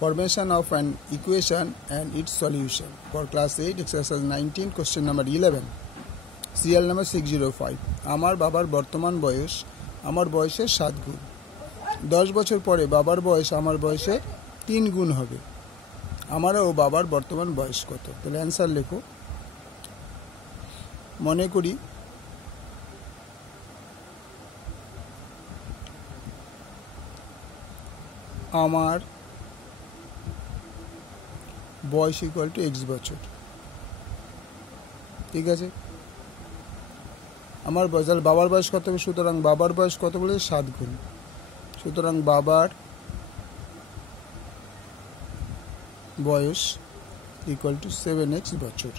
Formation of an equation and its solution. For class 8, exercise 19, question number 11. Serial number 605. আমার বাবার বর্তমান বয়স আমার বয়সের 7 গুণ। 10 বছর পরে বাবার বয়স আমার বয়সের 3 গুণ হবে। আমার ও বাবার বর্তমান বয়স কত? তাহলে অ্যান্সার লেখো। মনে করি আমার বয়স ইকুয়াল টু x বছর। ঠিক আছে, আমার বয়স, তাহলে বাবার বয়স কত হবে? সুতরাং বাবার বয়স কত বলে 7 গুণ। সুতরাং বাবার বয়স ইকুয়াল টু 7x বছর।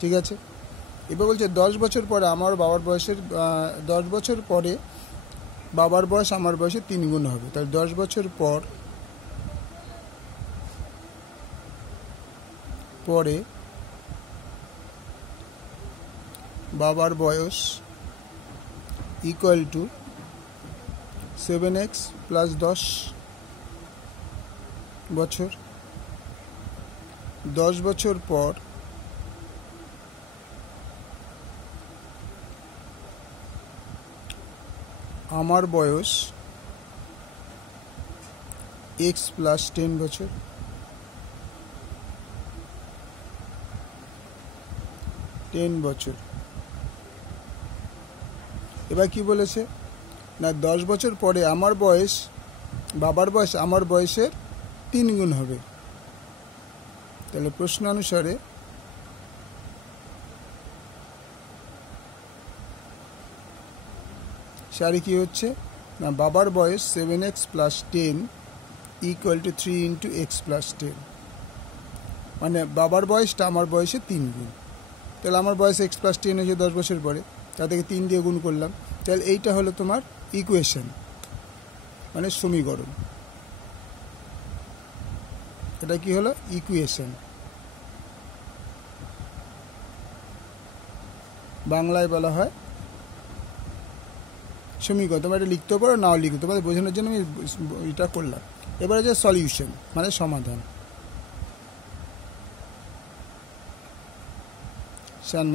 ঠিক আছে, এবার বলছে 10 বছর পরে আমার বাবার বয়সের 10 বছর পরে বাবার বয়স আমার বয়সের 3 গুণ হবে। তাহলে 10 বছর পরে বাবার বয়স ইকুয়াল টু 7x প্লাস 10 বছর। 10 বছর পর আমার বয়স x প্লাস 10 বছর। 10 বছর। এবার কি বলেছে না, 10 বছর পরে আমার বয়স, বাবার বয়স আমার বয়সের 3 গুণ হবে। তাহলে প্রশ্ন অনুসারে সারি কি হচ্ছে না, বাবার বয়স 7x plus 10 equal to 3 into x plus 10, মানে বাবার বয়সটা আমার বয়সের 3 গুণ। তাহলে আমার বয়স x প্লাস 10 হয়েছে 10 বছর পরে, তা থেকে 3 দিয়ে গুণ করলাম। তাহলে এইটা হলো তোমার ইকুয়েশন, মানে সমীকরণ। এটা কি হলো? ইকুয়েশন। বাংলায় বলা হয় সমীকরণ। তোমরা এটা লিখতে পারো, নাও লিখো, তোমাদের বোঝানোর জন্য আমি এটা করলাম। এবারে যে সলিউশন মানে সমাধান,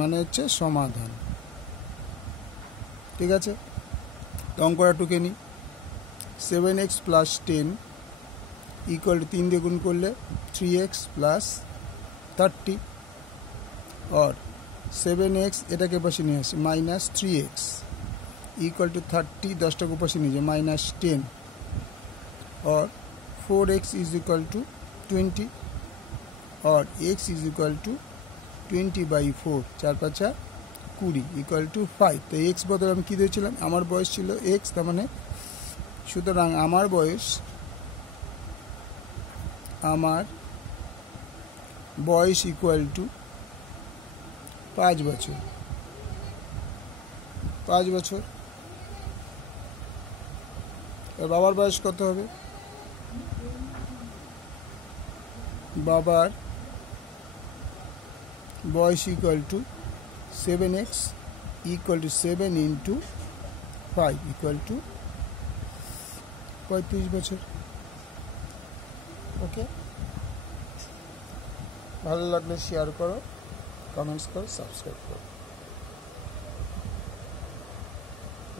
মানে হচ্ছে সমাধান। ঠিক আছে, অঙ্কটা টুকে নিই। 7x প্লাস 10 ইকুয়াল টু 3 দিয়ে গুণ করলে 3x প্লাস 30, और 7x এটাকে পাশে নিয়ে আসি মাইনাস 3x ইকুয়াল টু 30, 10টাকে পাশে নিয়ে যাই মাইনাস 10, और 4x इज इक्वल टू 20, और x is equal to 20/4, 4×5 20 equal to 5। তো এক্স বদলে আমি কী দিয়েছিলাম? আমার বয়স ছিল এক্স, তার মানে সুতরাং আমার বয়স ইকুয়াল টু 5 বছর। 5 বছর। বাবার বয়স কত হবে? বাবার বয়স equal to 7x equal to 7 into 5 equal to 35 বছর। ওকে, ভালো লাগলে শেয়ার করো, কমেন্টস করো, সাবস্ক্রাইব করো।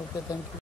ওকে, থ্যাংক ইউ।